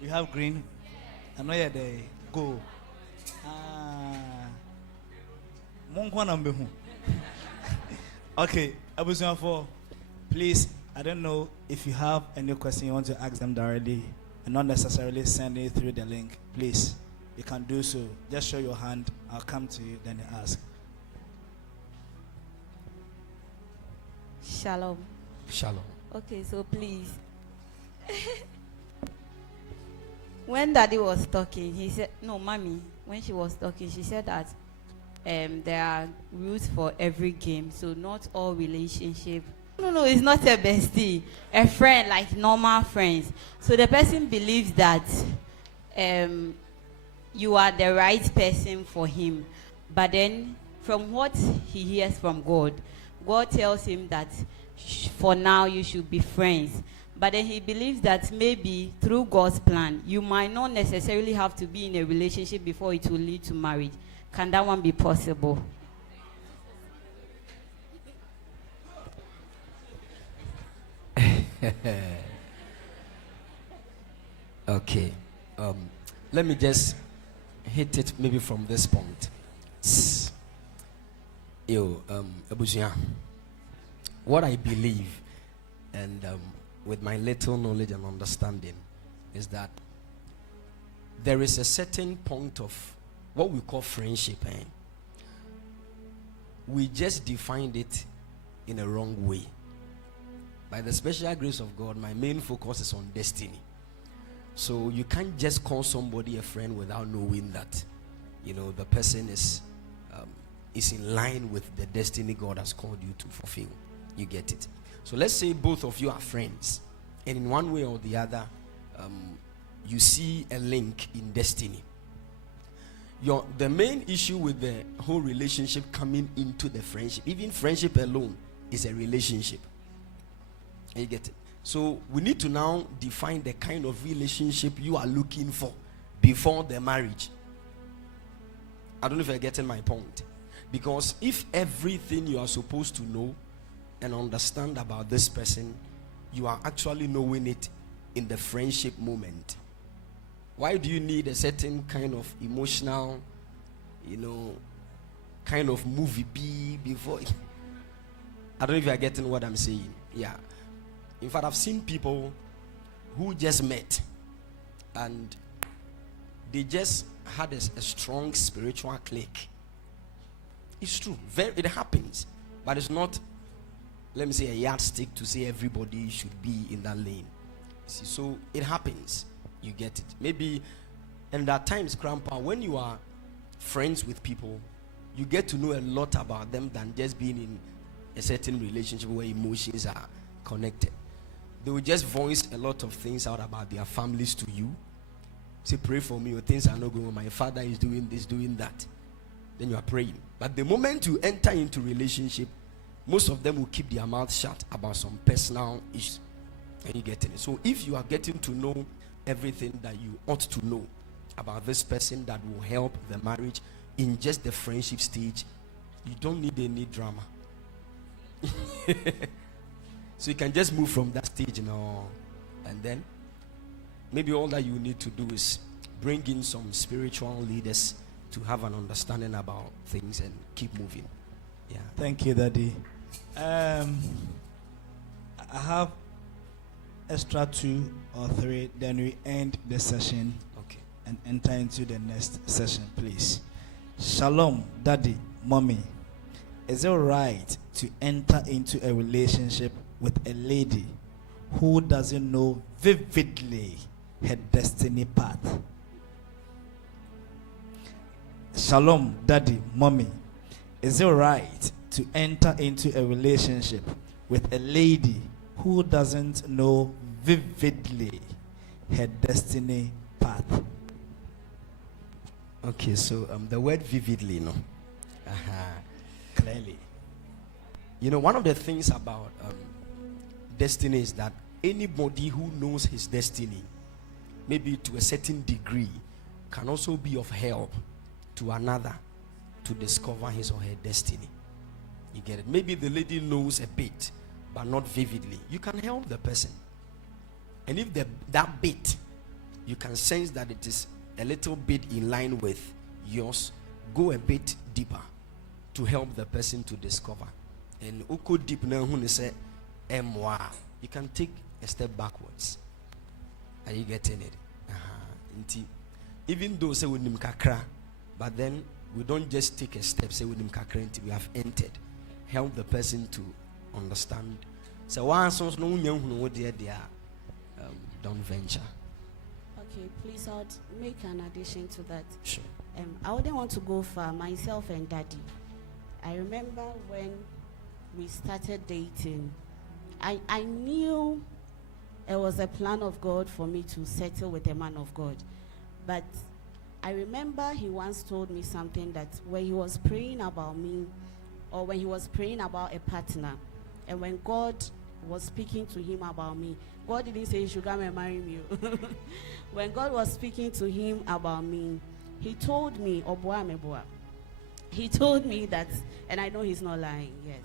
We have green. I know you're there. Go. Ah. Monkwa number who? Okay, Abusian for. Please, I don't know if you have any question you want to ask them directly and not necessarily send it through the link. Please, you can do so. Just show your hand. I'll come to you, then you ask. Shalom. Shalom. Okay, so please. When Daddy was talking, he said, no, Mommy, when she was talking, she said that there are rules for every game, so not all relationship. No, it's not a bestie, a friend, like normal friends. So the person believes that you are the right person for him, but then from what he hears from God, God tells him that for now you should be friends. But then he believes that maybe through God's plan, you might not necessarily have to be in a relationship before it will lead to marriage. Can that one be possible? Okay. Let me just hit it maybe from this point. Abusian, what I believe and with my little knowledge and understanding is that there is a certain point of what we call friendship, and we just defined it in a wrong way. By the special grace of God, my main focus is on destiny. So you can't just call somebody a friend without knowing that, the person is in line with the destiny God has called you to fulfill. You get it? So let's say both of you are friends, and in one way or the other, you see a link in destiny. The main issue with the whole relationship coming into the friendship, even friendship alone, is a relationship. You get it? So we need to now define the kind of relationship you are looking for before the marriage. I don't know if you're getting my point. Because if everything you are supposed to know and understand about this person, you are actually knowing it in the friendship moment. Why do you need a certain kind of emotional, kind of movie B before? I don't know if you are getting what I'm saying. Yeah. In fact, I've seen people who just met and they just had a strong spiritual click. It's true. It happens. But it's not, let me say, a yardstick to say everybody should be in that lane. See, so it happens. You get it. Maybe, and there are times, Grandpa, when you are friends with people, you get to know a lot about them than just being in a certain relationship where emotions are connected. They will just voice a lot of things out about their families to you. Say, pray for me, or things are not going on. My father is doing this, doing that. Then you are praying. But the moment you enter into relationship, most of them will keep their mouth shut about some personal issues. And you get it. So if you are getting to know everything that you ought to know about this person that will help the marriage in just the friendship stage, you don't need any drama. So you can just move from that stage, and then maybe all that you need to do is bring in some spiritual leaders to have an understanding about things and keep moving. Yeah. Thank you, Daddy. I have extra 2 or 3, then we end the session. Okay. And enter into the next session, please. Shalom, Daddy, Mommy. Is it right to enter into a relationship with a lady who doesn't know vividly her destiny path? Shalom, Daddy, Mommy. Is it right to enter into a relationship with a lady who doesn't know vividly her destiny path? Okay, so the word vividly, no? Clearly. One of the things about destiny is that anybody who knows his destiny, maybe to a certain degree, can also be of help to another to discover his or her destiny. You get it? Maybe the lady knows a bit, but not vividly. You can help the person. And if that bit you can sense that it is a little bit in line with yours, go a bit deeper to help the person to discover. And uko deep now when you say MWA, you can take a step backwards. Are you getting it? Even though say with him kakra, but then we don't just take a step, say with him kakra until we have entered. Help the person to understand. So once no don't venture. Okay, please, I'll make an addition to that. Sure. I wouldn't want to go far, myself and Daddy. I remember when we started dating, I knew it was a plan of God for me to settle with a man of God. But I remember he once told me something that when he was praying about me, or when he was praying about a partner, and when God was speaking to him about me, God didn't say you should come and marry me. When God was speaking to him about me, he told me, Oboa meboa. He told me that, and I know he's not lying, yes.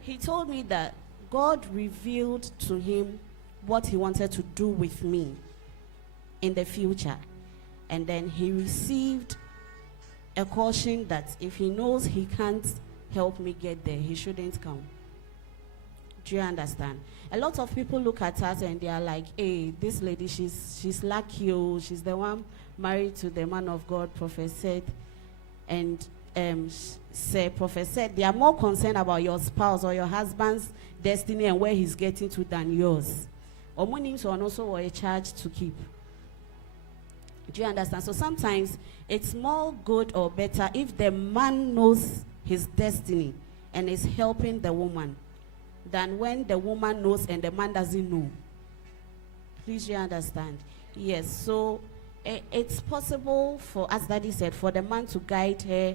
He told me that God revealed to him what he wanted to do with me in the future. And then he received a caution that if he knows he can't help me get there, he shouldn't come. Do you understand? A lot of people look at us and they are like, hey, this lady, she's lucky, oh, she's the one married to the man of God, Prophet SETH. And say, Prophet SETH, they are more concerned about your spouse or your husband's destiny and where he's getting to than yours. Or money so also a charge to keep. Do you understand? So sometimes it's more good or better if the man knows his destiny and is helping the woman than when the woman knows and the man doesn't know. Please, you understand? Yes, so it's possible for, as Daddy said, for the man to guide her,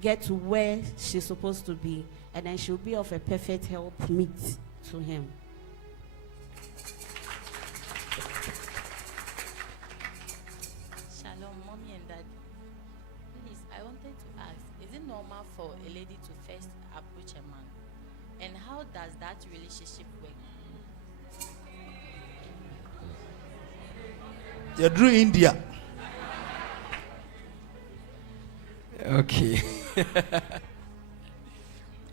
get to where she's supposed to be, and then she'll be of a perfect help meet to him. Shalom, mommy and dad. Please, I wanted to ask, is it normal for a lady to first approach a man? And how does that relationship work? You're through India. Okay.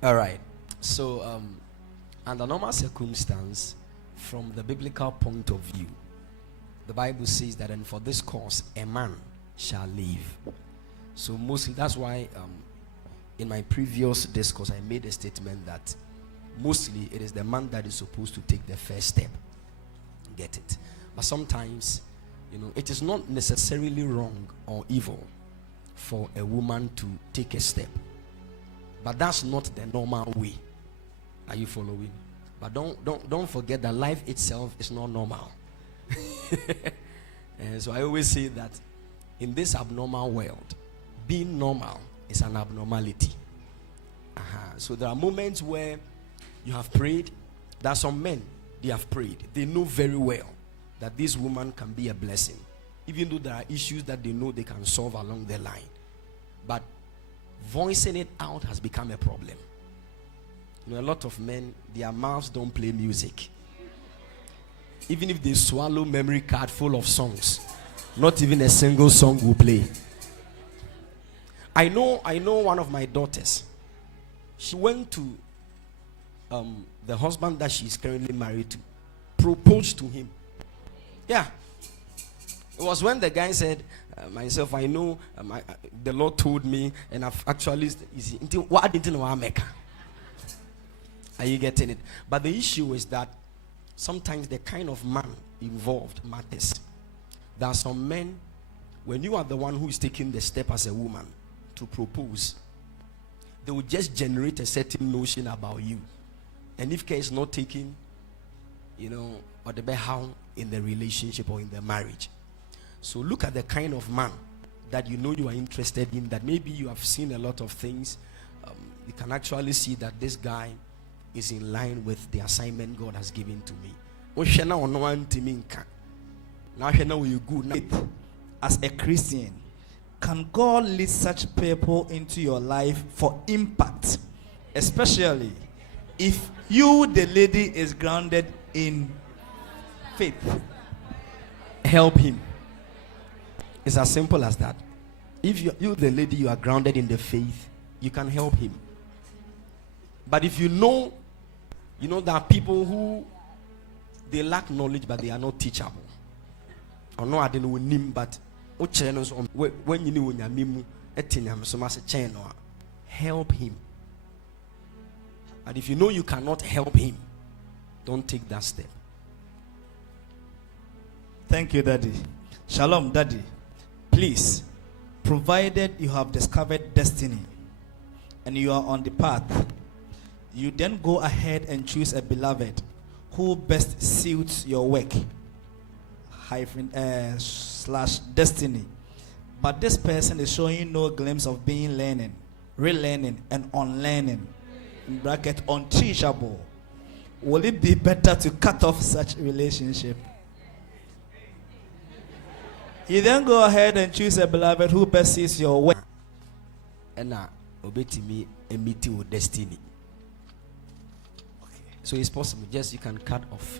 All right. So, under normal circumstance, from the biblical point of view, the Bible says that, and for this cause, a man shall live. So mostly, that's why in my previous discourse, I made a statement that mostly it is the man that is supposed to take the first step. Get it? But sometimes, it is not necessarily wrong or evil for a woman to take a step. But that's not the normal way. Are you following? But don't forget that life itself is not normal. And so I always say that in this abnormal world, being normal is an abnormality. So there are moments where you have prayed. There are some men, they have prayed. They know very well that this woman can be a blessing, even though there are issues that they know they can solve along the line. But voicing it out has become a problem. A lot of men, their mouths don't play music. Even if they swallow memory card full of songs, not even a single song will play. I know one of my daughters. She went to the husband that she's currently married to, proposed to him. Yeah. It was when the guy said, myself, I know the Lord told me, and I've actually, what didn't know America? Are you getting it? But the issue is that sometimes the kind of man involved matters. There are some men, when you are the one who is taking the step as a woman to propose, they will just generate a certain notion about you. And if care is not taken, or the how in the relationship or in the marriage. So look at the kind of man that you are interested in, that maybe you have seen a lot of things. You can actually see that this guy is in line with the assignment God has given to me. As a Christian, can God lead such people into your life for impact, especially if you, the lady, is grounded in faith. Help him. It's as simple as that. If you the lady, you are grounded in the faith, you can help him. But if you know there are people who they lack knowledge but they are not teachable. Or no, I don't know him, but when you know help him. And if you know you cannot help him, don't take that step. Thank you, Daddy. Shalom, Daddy. Please, provided you have discovered destiny and you are on the path, you then go ahead and choose a beloved who best suits your work / destiny. But this person is showing no glimpse of being learning, relearning, and unlearning. In bracket, unteachable. Will it be better to cut off such relationship? You then go ahead and choose a beloved who best suits your work. And now, obey me and meet your destiny. Okay. So it's possible, just you can cut off.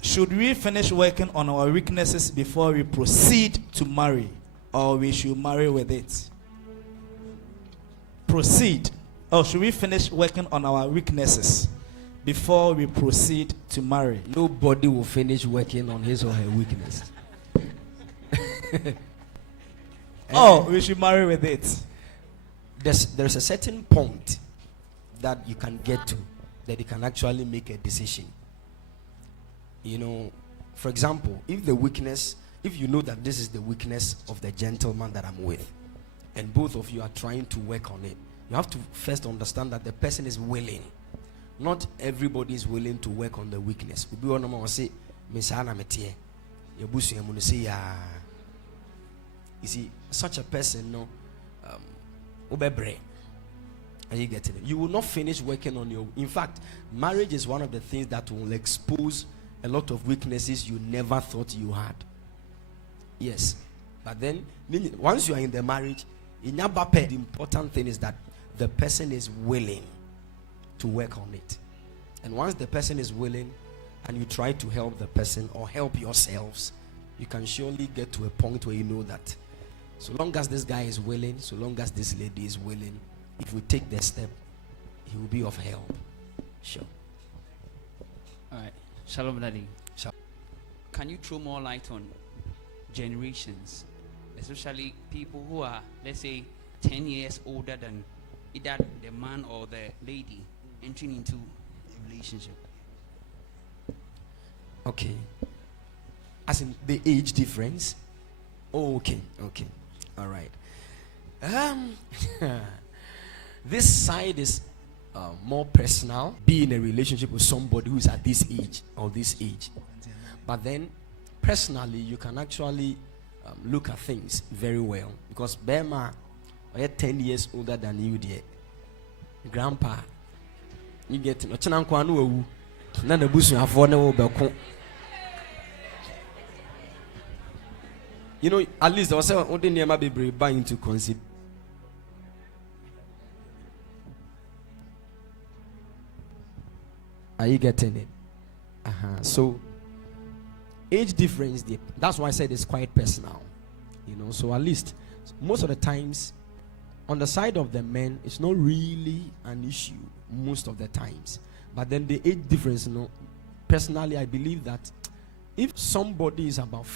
Should we finish working on our weaknesses before we proceed to marry, or we should marry with it? Proceed. Or should we finish working on our weaknesses before we proceed to marry? Nobody will finish working on his or her weakness. We should marry with it. There's a certain point that you can get to that you can actually make a decision. For example, if you know that this is the weakness of the gentleman that I'm with, and both of you are trying to work on it, you have to first understand that the person is willing. Not everybody is willing to work on the weakness. You see, such a person, are you getting it? You will not finish working on your. In fact, marriage is one of the things that will expose a lot of weaknesses you never thought you had. Yes, but then once you are in the marriage, the important thing is that the person is willing to work on it. And once the person is willing and you try to help the person or help yourselves, you can surely get to a point where you know that so long as this guy is willing, so long as this lady is willing, if we take the step, he will be of help. Sure. All right. Shalom, Daddy. Shalom. Can you throw more light on generations, especially people who are, let's say, 10 years older than either the man or the lady entering into a relationship? Okay. As in the age difference? Oh, okay. All right. This side is more personal. Be in a relationship with somebody who is at this age or this age. But then, personally, you can actually look at things very well. Because Bema, you're 10 years older than you, dear. Grandpa, you get to know. At least I was saying, be buying to consider. Are you getting it? So, age difference, that's why I said it's quite personal. So at least most of the times, on the side of the men, it's not really an issue most of the times. But then the age difference, personally, I believe that if somebody is about